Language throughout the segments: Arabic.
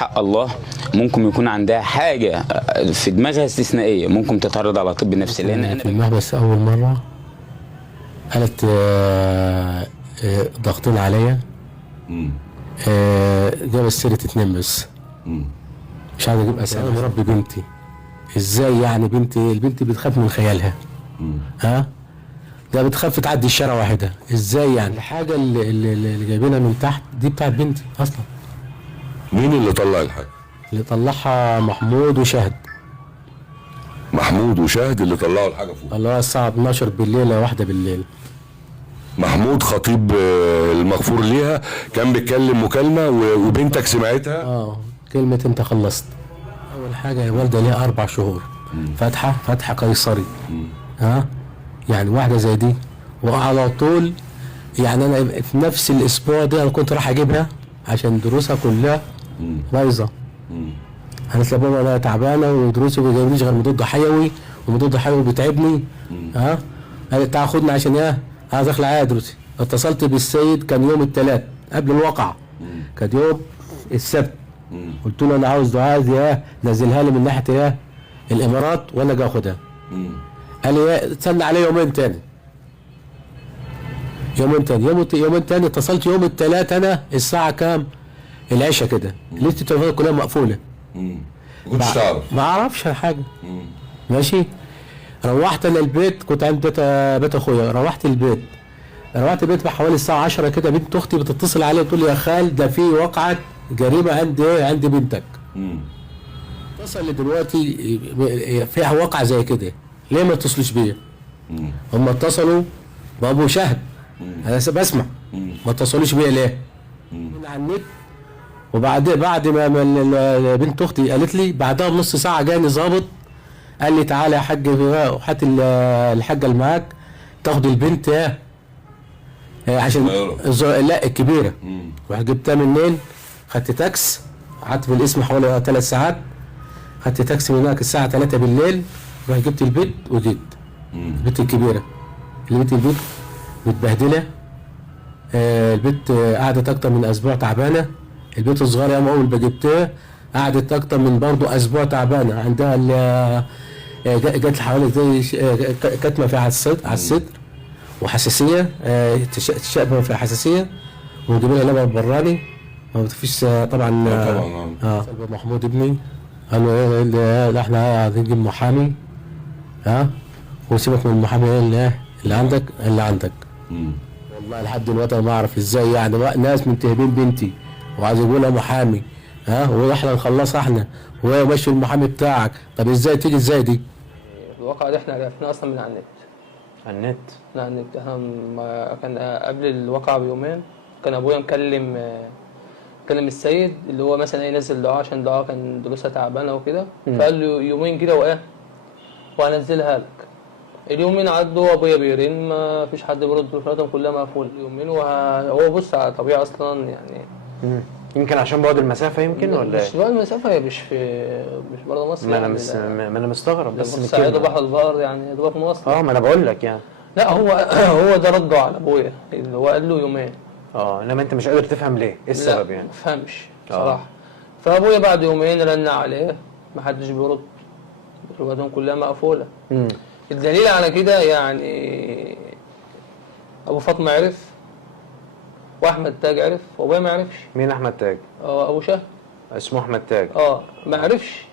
حق الله ممكن يكون عندها حاجه في دماغها استثنائيه ممكن تتعرض على طب نفسي. لان انا في المحبس اول مره قالت ضاغطين عليا، جاب سيره 2 بس، مش عايز اجيب اسامي. انا مربي بنتي ازاي يعني؟ البنت بتخاف من خيالها، ها؟ ده بتخاف تعدي الشارع واحده ازاي يعني؟ الحاجه اللي جايبينها من تحت دي بتاعت بنتي اصلا. مين اللي طلع الحاجه؟ اللي طلعها محمود وشهد. محمود وشهد اللي طلعوا الحاجه فوق؟ اللي هو الساعه 12 بالليل او 1 بالليل. محمود خطيب المغفور ليها كان بيتكلم مكالمه وبنتك سمعتها؟ كلمه انت خلصت. اول حاجه يا والده ليها 4 شهور فتحه قيصري، ها؟ يعني واحده زي دي وعلى طول. يعني انا في نفس الاسبوع ده انا كنت راح اجيبها عشان دروسها كلها بايظه. قالت لي يا بابا انا تعبانه ودروسي ما بيجيبليش غير مضاد حيوي، ومضاد حيوي بيتعبني، ها؟ قالت تعال خدني عشان ايه؟ عايز اخلع عليها دروسي. اتصلت بالسيد كان يوم الثلاث قبل الواقعه، كان يوم السبت. قلت له انا عاوز دعاء نزلها لي من ناحيه ايه؟ الامارات وانا اجي اخدها. قال لي استنى عليه يومين تاني. يومين تاني اتصلت يوم الثلاث انا الساعه كام؟ العشاء كده. لقيت التليفونات كلها مقفوله. ما كنتش تعرف؟ ما اعرفش حاجه. ماشي. روحت انا البيت، كنت عند بيت اخويا. روحت البيت بحوالي الساعه 10 كده. بنت اختي بتتصل عليا بتقول لي يا خال ده في وقعه جريمه عند بنتك. اتصل دلوقتي فيها واقعه زي كده، ليه ما اتصلوش بيا؟ هم اتصلوا بابو شهد، انا بسمع. ما اتصلوش بيا ليه؟ من على النت. بعد ما بنت اختي قالت لي، بعدها بنص ساعه جاني ظابط قال لي تعالى يا حاج هات الحاجه اللي معاك تاخد البنت عشان لا الكبيره. رحت جبتها منين؟ خدت تاكس، قعدت في القسم حوالي 3 ساعات. خدت تاكسي من هناك الساعه 3 بالليل، رحت جبت البيت وجيت. البنت الكبيره البيت متبهدله. البنت قعدت اكتر من اسبوع تعبانه. البنت الصغيره يوم اول ما جبتها قعدت اكتر من برضه اسبوع تعبانه. عندها جات حوالي زي كتمه في على الصدر وحساسيه، تشابه في حساسيه. ونجيب لها لبن براني ما فيش طبعا. محمود ابني قال له لا احنا عايزين نجيب محامي، ها؟ وسيبك من المحامي اللي عندك. والله لحد دلوقتي انا ما اعرف ازاي يعني ناس منتهبين بنتي وعايز يقول لها محامي، ها؟ واحنا نخلصها احنا وهو ماشي المحامي بتاعك. طب ازاي تيجي ازاي دي؟ الواقعة دي احنا عرفناها اصلا من على النت. من على النت. احنا كان قبل الواقعة بيومين كان ابويا مكلم السيد اللي هو مثلا ينزل دعاء عشان دعاء كان دروسها تعبانه وكده. فقال له يومين كده وهنزلها لك. اليومين عدوا ابويا بيرن ما فيش حد بيرد، تليفوناتهم كلها مقفوله. يومين وهو بص على طبيعه اصلا يعني. يمكن عشان بعد المسافه يمكن ولا مش بعد المسافه، هي مش بره مصر. ما انا مستغرب بس من كده. بحر البقر يعني دوبك مصر. ما انا بقول لك يعني. لا هو ده رده على ابويا اللي هو قال له يومين. انما انت مش قادر تفهم ليه؟ ايه السبب يعني؟ ما فهمش بصراحه. فابويا بعد يومين رن عليه ما حدش بيرد، تليفوناتهم كلها مقفوله. الدليل على كده يعني ابو فاطمه عرف واحمد تاج عرف وابويا ما عرفش. مين احمد تاج؟ ابو شهد اسمه احمد تاج. ما عرفش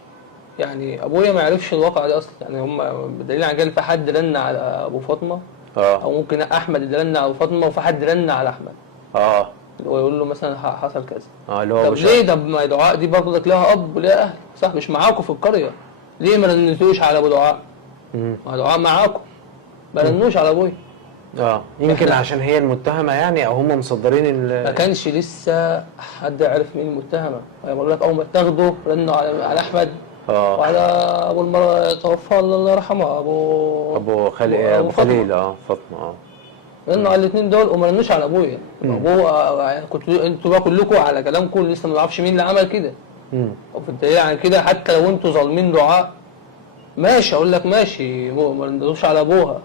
يعني. ابويا ما عرفش الواقعه دي اصلا يعني. هم بالدليل على كده في حد رن على ابو فاطمه او ممكن احمد اللي رن على ابو فاطمه وفي حد رن على احمد ويقول له مثلا حصل كذا. اللي هو طب ليه؟ طب ما دعاء دي برضك لها اب ولها اهل صح؟ مش معاكم في القريه، ليه ما رنتوش على ابو دعاء؟ ما دعاء معاكم ما رنوش على ابويا. يمكن عشان هي المتهمه يعني، او هم مصدرين ما كانش لسه حد عرف مين المتهمه. بقول لك اول ما اتاخدوا رنوا على احمد وعلى ابو المرة توفى الله يرحمه ابو خليل فاطمه. رنوا على الاثنين دول وما رنوش على ابويا. ابوه كنتوا انتوا بقى كلكم على كلامكم لسه ما نعرفش مين اللي عمل كده. وفي الدليل على كده حتى لو انتوا ظالمين دعاء ماشي، اقول لك ماشي ما رنتوش على ابوها.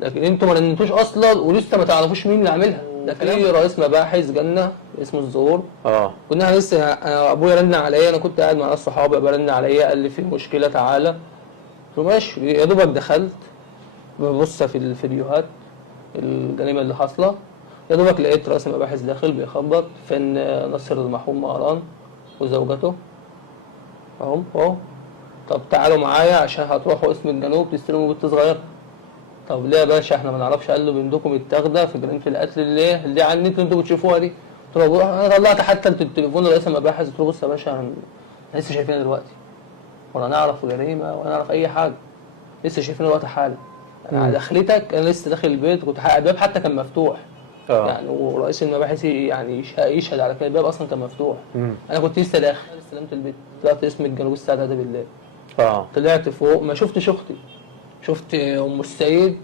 لكن انتوا ما رنتوش اصلا ولسه ما تعرفوش مين اللي عاملها. ده في رئيس مباحث جنة اسمه الزهور. كنا احنا لسه، انا ابويا رن عليا، انا كنت قاعد مع ناس صحابي، برن عليا قال لي في مشكله تعالى. قلت له ماشي. يا دوبك دخلت ببص في الفيديوهات الجريمه اللي حاصله، يا دوبك لقيت رئيس المباحث داخل بيخبط فين نصر المرحوم مهران وزوجته اهو. طب تعالوا معايا عشان هتروحوا اسم الجنوب تستلموا بنت صغيره. طب ليه يا باشا احنا ما نعرفش؟ قال له بنتكم متاخده في جريمه القتل اللي على النت اللي انتوا بتشوفوها دي. قلت له انا طلعت حتى التليفون رئيس المباحث، قلت له بص يا باشا احنا لسه شايفينها دلوقتي، ولا نعرف جريمه ولا نعرف اي حاجه، لسه شايفينها دلوقتي حالا. انا دخلتك، انا لسه داخل البيت، كنت الباب حتى كان مفتوح. يعني ورئيس المباحث يعني يشهد على كده، الباب اصلا كان مفتوح. انا كنت لسه داخل، استلمت البيت، طلعت اسم الجنوب الساعه 3 بالليل. طلعت فوق ما شفتش اختي، شفت ام السيد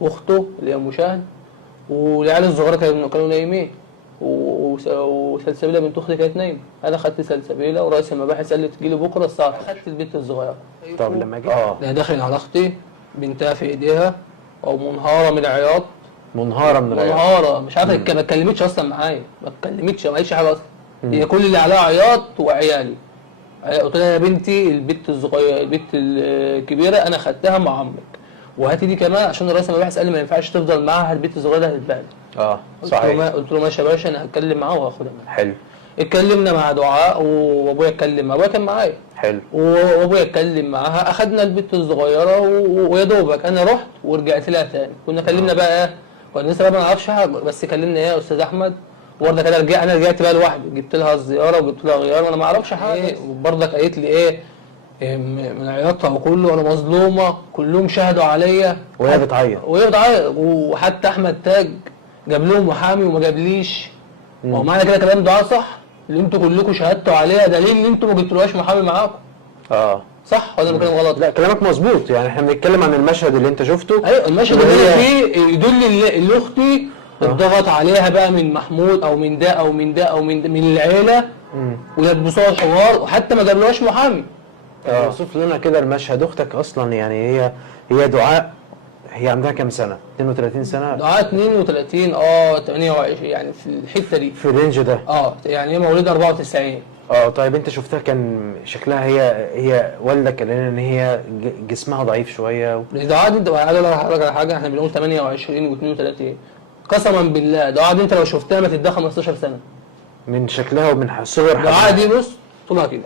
واخته اللي هي ام شهد والعيال الصغيره كانوا نايمين، وسلسبيله بنت اختي كانت نايمه. انا خدت سلسبيله ورئيس المباحث قال لي تجي لي بكره الساعه، خدت البنت الصغيره. طب لما جيت انا داخل على اختي بنتها في ايديها او منهاره من العياط، منهاره مش عارفه، ما اتكلمتش اصلا معايا، ما اتكلمتش، ما قالتش حاجه اصلا. هي كل اللي عليها عياط وعيالي. قلت لها يا بنتي البنت الصغيره، البنت الكبيره انا خدتها مع عمك، وهاتي دي كمان عشان رئيس المباحث قال لي ما ينفعش تفضل معاها، البنت الصغيره هتتبهدل. صحيح. قلت له ماشي يا باشا انا هتكلم معاه وهاخدها معاه. حلو. اتكلمنا مع دعاء وابويا اتكلم معاه، ابويا كان معايا. حلو. وابويا اتكلم معاها، اخدنا البنت الصغيره ويا دوبك انا رحت ورجعت لها تاني. كنا كلمنا بقى كنا لسه بقى ما نعرفش حاجه، بس كلمنا يا استاذ احمد، وبرضه كده انا رجعت بقى لوحدي، جبت لها الزياره وجبت لها غيار وانا ما اعرفش حاجه. وبرضه قالت لي من عياطها وكله انا مظلومه، كلهم شهدوا عليا وهي بتعيط. وحتى احمد تاج جاب لهم محامي وما جابليش. هو معنى كده كلام دعاء صح؟ اللي انتوا كلكم شهدتوا عليها دليل ان انتوا ما جبتولهاش محامي معاكم. صح ولا كلام غلط؟ لا كلامك مظبوط، يعني احنا بنتكلم عن المشهد اللي انت شفته. ايوه المشهد اللي انا فيه يدل ان اختي اتضغط عليها بقى من محمود او من ده او من ده او من العيله ولبسوها الحوار وحتى ما جابلهاش محامي. اوصف لنا كده المشهد. اختك اصلا يعني هي دعاء، هي عندها كام سنه؟ 32 سنه؟ دعاء 32 28 يعني في الحته دي، في الرينج ده. يعني هي مواليد 94. طيب انت شفتها كان شكلها هي والدك قال لنا ان هي جسمها ضعيف شويه دعاء دي انت عايز اقول لك على حاجه، احنا بنقول 28 و32 قسما بالله دعاء دي انت لو شفتها ما تديها 15 سنه من شكلها ومن صغر دعاء دي. بص طولها كده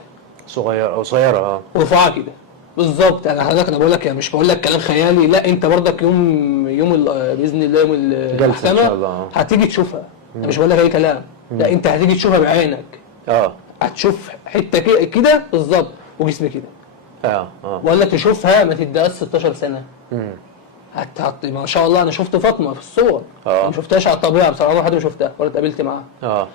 صغيره او قصيره ورفعها كده بالظبط. يعني حضرتك انا بقول لك يعني مش بقول لك كلام خيالي، لا انت برضك يوم باذن الله يوم المحكمه هتيجي تشوفها. انا مش بقول لك اي كلام، لا انت هتيجي تشوفها بعينك. هتشوف حته كده بالظبط وجسم كده. بقول لك تشوفها ما تديهاش 16 سنه. ما شاء الله انا شفت فاطمه في الصور، ما شفتهاش على الطبيعه بصراحه، ما حد ما شفتها ولا اتقابلت معاها.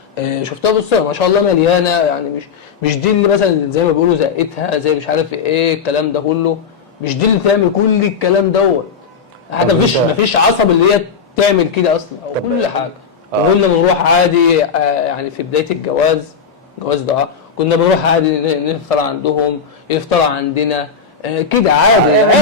شفتها في الصور ما شاء الله مليانه، يعني مش دي اللي مثلا زي ما بيقولوا زقتها زي مش عارف ايه الكلام ده كله، مش دي اللي تعمل كل الكلام دوت. حتى مفيش عصب اللي هي تعمل كده اصلا او كل حاجه. كنا بنروح عادي يعني في بدايه جواز دعاء كنا بنروح عادي نفطر عندهم، يفطر عندنا كده عادي.